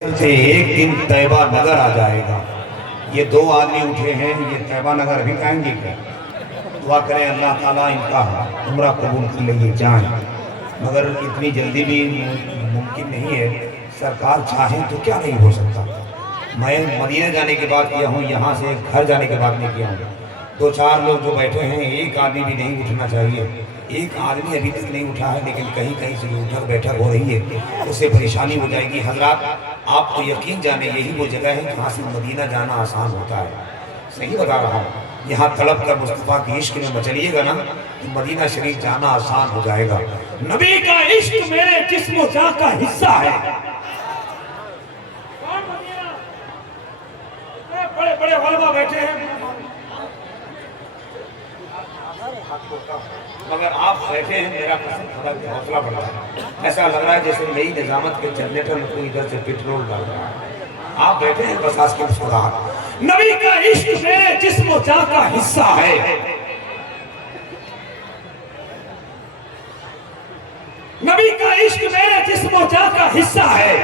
سے ایک دن طیبہ نگر آ جائے گا۔ یہ دو آدمی اٹھے ہیں، یہ طیبہ نگر ابھی آئیں گے کیا؟ دعا کریں اللہ تعالیٰ ان کا عمرہ قبول کر لے یہ جائیں، مگر اتنی جلدی بھی ممکن نہیں ہے۔ سرکار چاہیں تو کیا نہیں ہو سکتا۔ میں مدینہ جانے کے بعد کیا ہوں، یہاں سے گھر جانے کے بعد نہیں کیا ہوں۔ دو چار لوگ جو بیٹھے ہیں، ایک آدمی بھی نہیں اٹھنا چاہیے۔ ایک آدمی ابھی تک نہیں اٹھا ہے، لیکن کہیں کہیں سے اٹھک بیٹھک ہو رہی ہے، اسے پریشانی ہو جائے گی۔ حضرات آپ کو یقین جانے یہی وہ جگہ ہے جہاں سے مدینہ جانا آسان ہوتا ہے۔ صحیح بتا رہا ہوں، یہاں تڑپ کر مصطفیٰ کی عشق میں مچلیے گا نا تو مدینہ شریف جانا آسان ہو جائے گا۔ نبی کا عشق میرے جسم و جاں کا حصہ ہے۔ بڑے بڑے علماء بیٹھے ہیں، مگر آپ بیٹھے ہیں، میرا قسم خدا کی حوصلہ بڑھتا ہے۔ ایسا لگ رہا ہے جیسے نئی نظامت کے جنریٹر میں کوئی ادھر سے پیٹرول ڈال رہا ہے۔ آپ بیٹھے ہیں بس آج کے مسکراہٹ۔ نبی کا عشق میرے جسم و جاں کا حصہ ہے۔ نبی کا عشق میرے جسم و جاں کا حصہ ہے،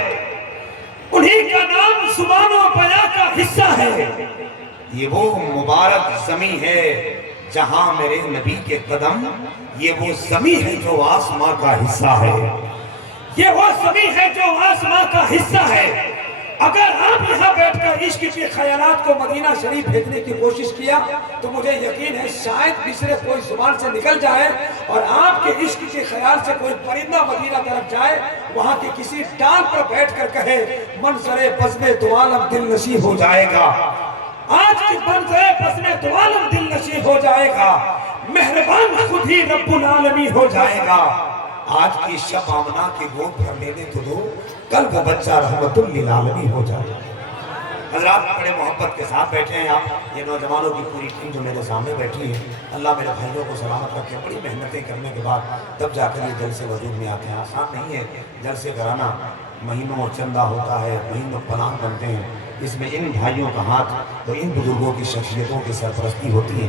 انہی کا نام زبان و بیاں کا حصہ ہے۔ یہ وہ مبارک زمین ہے جہاں میرے نبی کے قدم، یہ وہ زمین ہے جو آسمان کا حصہ ہے۔ یہ وہ زمین ہے جو آسمان کا حصہ ہے۔ اگر آپ یہاں بیٹھ کر عشق کے خیالات کو مدینہ شریف بھیجنے کی کوشش کیا تو مجھے یقین ہے شاید مصر کوئی زبان سے نکل جائے اور آپ کے عشق کے خیال سے کوئی پرندہ مدینہ طرف جائے، وہاں کے کسی ڈال پر بیٹھ کر کہے منظر بزم دو عالم دل نشیں ہو جائے گا۔ آج کی منظر بزم دو عالم دل نشیں ہو جائے گا، مہربان خود ہی رب العالمین ہو جائے گا۔ آج کی شب آمنہ کے گود بھر لینے تو دو، کل وہ بچہ رحمت للعالمین ہو جائے گا۔ حضرات بڑے محبت کے ساتھ بیٹھے ہیں آپ، یہ نوجوانوں کی پوری ٹیم جو میرے سامنے بیٹھی ہے، اللہ میرے بھائیوں کو سلامت رکھے۔ بڑی محنتیں کرنے کے بعد تب جا کر یہ جلسے وجود میں آتے ہیں، آسان نہیں ہے جلسے کرانا۔ مہینوں اور چندہ ہوتا ہے، مہینوں پلان بنتے ہیں، اس میں ان بھائیوں کا ہاتھ تو ان بزرگوں کی شخصیتوں کی سرپرستی ہوتی ہے،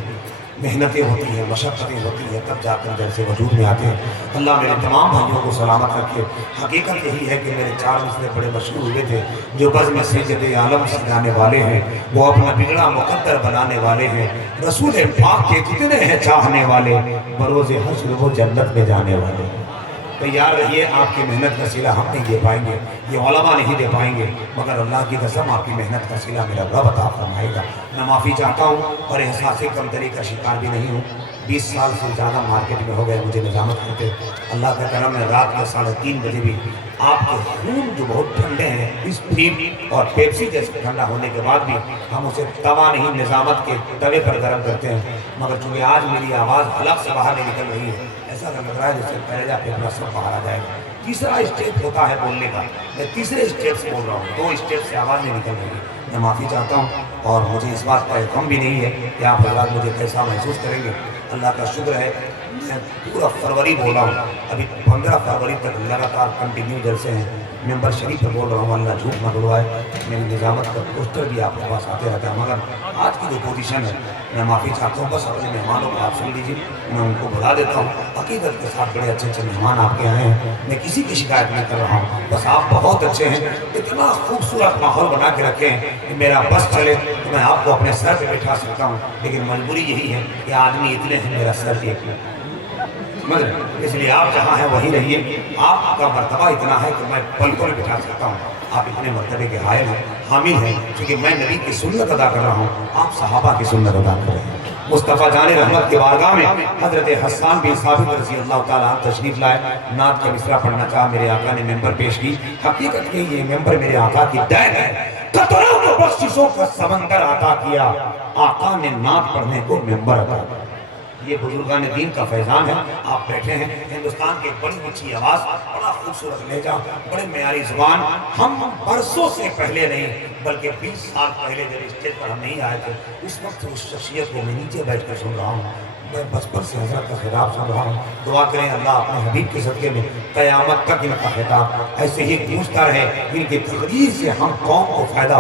محنتیں ہوتی ہیں، مشقتیں ہوتی ہیں، تب جا کر جلسے وجود میں آتے ہیں۔ اللہ میرے تمام بھائیوں کو سلامت رکھے۔ حقیقت یہی ہے کہ میرے چار مصرے بڑے مشہور ہوئے تھے، جو بزم سید عالم سجانے والے ہیں، وہ اپنا بگڑا مقدر بنانے والے ہیں، رسول پاک کے کتنے ہیں چاہنے والے، بروز حشر وہ جنت میں جانے والے ہیں۔ تیار رہیے، آپ کی محنت کا صلہ ہم نہیں دے پائیں گے، یہ علماء نہیں دے پائیں گے، مگر اللہ کی قسم آپ کی محنت کا صلہ میرا رب عطا فرمائے گا۔ میں معافی چاہتا ہوں اور احساس کمتری کا شکار بھی نہیں ہوں۔ 20 سال سے زیادہ مارکیٹ میں ہو گئے مجھے نظامت کرتے، اللہ کا کرم ہے رات کے 3:30 بجے بھی آپ کے خون جو بہت ٹھنڈے ہیں، اس پھیپ اور پیپسی جیسے ٹھنڈا ہونے کے بعد بھی ہم اسے توا نہیں نظامت کے توے پر گرم کرتے ہیں، مگر چونکہ آج میری آواز حلق سے باہر نہیں نکل رہی ہے، ایسا لگ رہا ہے جیسے پہلے جا پھیپڑا سب باہر آ جائے گا۔ تیسرا اسٹیپ ہوتا ہے بولنے کا، میں تیسرے اسٹیپ سے بول رہا ہوں، 2 اسٹیپ سے آواز نہیں نکل رہی۔ میں معافی چاہتا ہوں اور مجھے اس بات کا غم بھی نہیں ہے کہ آپ حضرات مجھے کیسا محسوس کریں گے۔ اللہ کا شکر ہے، میں پورا فروری بولا ہوں، ابھی 15 فروری تک لگاتار کنٹینیو جلسے ہیں، ممبر شریف پہ بول رہا ہوں، اللہ جھوٹ نہ بلوائے۔ میری نظامت کا پوسٹر بھی آپ کے پاس آتے رہتا ہے، مگر آج کی جو پوزیشن ہے میں معافی چاہتا ہوں۔ بس اپنے مہمانوں کو آپ سن لیجیے، میں ان کو بلا دیتا ہوں۔ حقیقت کے ساتھ بڑے اچھے مہمان آپ کے آئے ہیں، میں کسی کی شکایت نہیں کر رہا ہوں، بس آپ بہت اچھے ہیں، اتنا خوبصورت ماحول بنا کے رکھے ہیں کہ میرا بس چلے تو میں آپ کو اپنے سر پہ بٹھا سکتا ہوں، لیکن مجبوری یہی ہے کہ آدمی اتنے ہیں، میرا سر ایک ہے، اس لیے آپ جہاں ہیں وہیں رہیے۔ آپ کا مرتبہ اتنا ہے کہ میں پلکوں میں بٹھا سکتا ہوں، آپ اتنے مرتبے کے حائل ہیں، حامل ہیں، کیونکہ میں نبی کی سنت ادا کر رہا ہوں، آپ صحابہ کی سنت ادا کر رہے ہیں۔ مصطفیٰ جان رحمت کے بارگاہ میں حضرت حسان بن ثابت رضی اللہ تعالیٰ عنہ تشریف لائے، نعت کا مصرع پڑھنا چاہا، میرے آقا نے ممبر پیش کی۔ حقیقت کہ یہ ممبر میرے آقا کی دین ہے، قطروں کو بخششوں کا سمندر عطا کیا، آقا نے نعت پڑھنے کو ممبر عطا کیا۔ یہ بزرگان دین کا فیضان ہے، آپ بیٹھے ہیں، ہندوستان کی ایک بڑی اونچی آواز، بڑا خوبصورت لہجہ، بڑے معیاری زبان۔ ہم برسوں سے پہلے نہیں بلکہ 20 سال پہلے جب اسٹیج پر ہم نہیں آئے تھے، اس وقت اس شخصیت کو میں نیچے بیٹھ کر سن رہا ہوں، میں بچپن سے حضرت کا خطاب سن رہا ہوں. دعا کریں اللہ اپنے حبیب کے صدقے میں قیامت تک ان کا خطاب ایسے ہی گونجتا رہے. ان کی تقریر سے ہم قوم کو فائدہ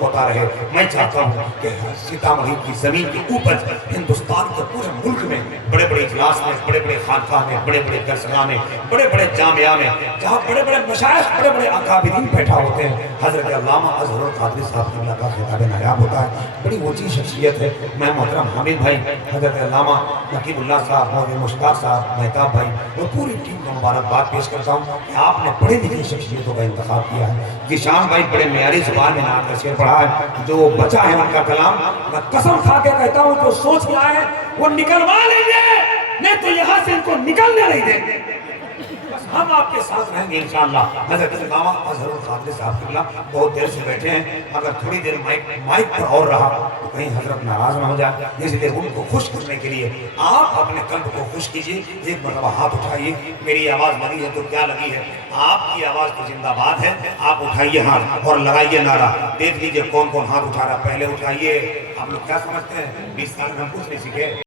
ہوتا رہے. میں چاہتا ہوں کہ سیتامڑھی کی زمین کے اوپر ہندوستان کے پورے ملک میں بڑے بڑے اجلاس میں، بڑے بڑے خانقاہ میں، بڑے بڑے درسگاہ میں، بڑے بڑے جامعہ میں، جہاں بڑے بڑے مشائخ، بڑے بڑے اکابرین بیٹھا ہوتے ہیں، حضرت علامہ اظہر القادری صاحب کی کا خطاب نایاب ہوتا ہے. بڑی اونچی شخصیت ہے. میں محترم حامد بھائی، حضرت علامہ نقیب اللہ صاحب، مولوی مشتاق صاحب، مہتاب بھائی اور پوری ٹیم کو مبارکباد پیش کرتا ہوں کہ آپ نے بڑے لکھی شخصیتوں کا انتخاب کیا ہے. ذیشان بھائی بڑے معیاری زبان میں نعت کا شعر پڑھا ہے. جو بچا ہے ان کا کلام، میں قسم کھا کے کہتا ہوں جو سوچ کے آئے ہیں وہ نکلوا لیں گے، نہیں تو یہاں سے ان کو نکلنے نہیں دیں گے. بس ہم آپ کے ساتھ رہیں گے انشاءاللہ. حضرت علامہ اظہر القادری صاحب قبلہ بہت دیر سے بیٹھے ہیں. اگر تھوڑی دیر مائک پر اور رہا تو کہیں حضرت ناراض نہ ہو جائے، اس لیے ان کو خوش کرنے کے لیے آپ اپنے قلب کو خوش کیجئے. ایک مرتبہ ہاتھ اٹھائیے. میری آواز لگی ہے تو کیا لگی ہے؟ آپ کی آواز تو زندہ باد ہے. آپ اٹھائیے ہاتھ اور لگائیے نعرہ. دیکھ لیجئے کون کون ہاتھ اٹھا رہا. پہلے اٹھائیے. آپ لوگ کیا سمجھتے ہیں 20 سال میں ہم کچھ نہیں سیکھے.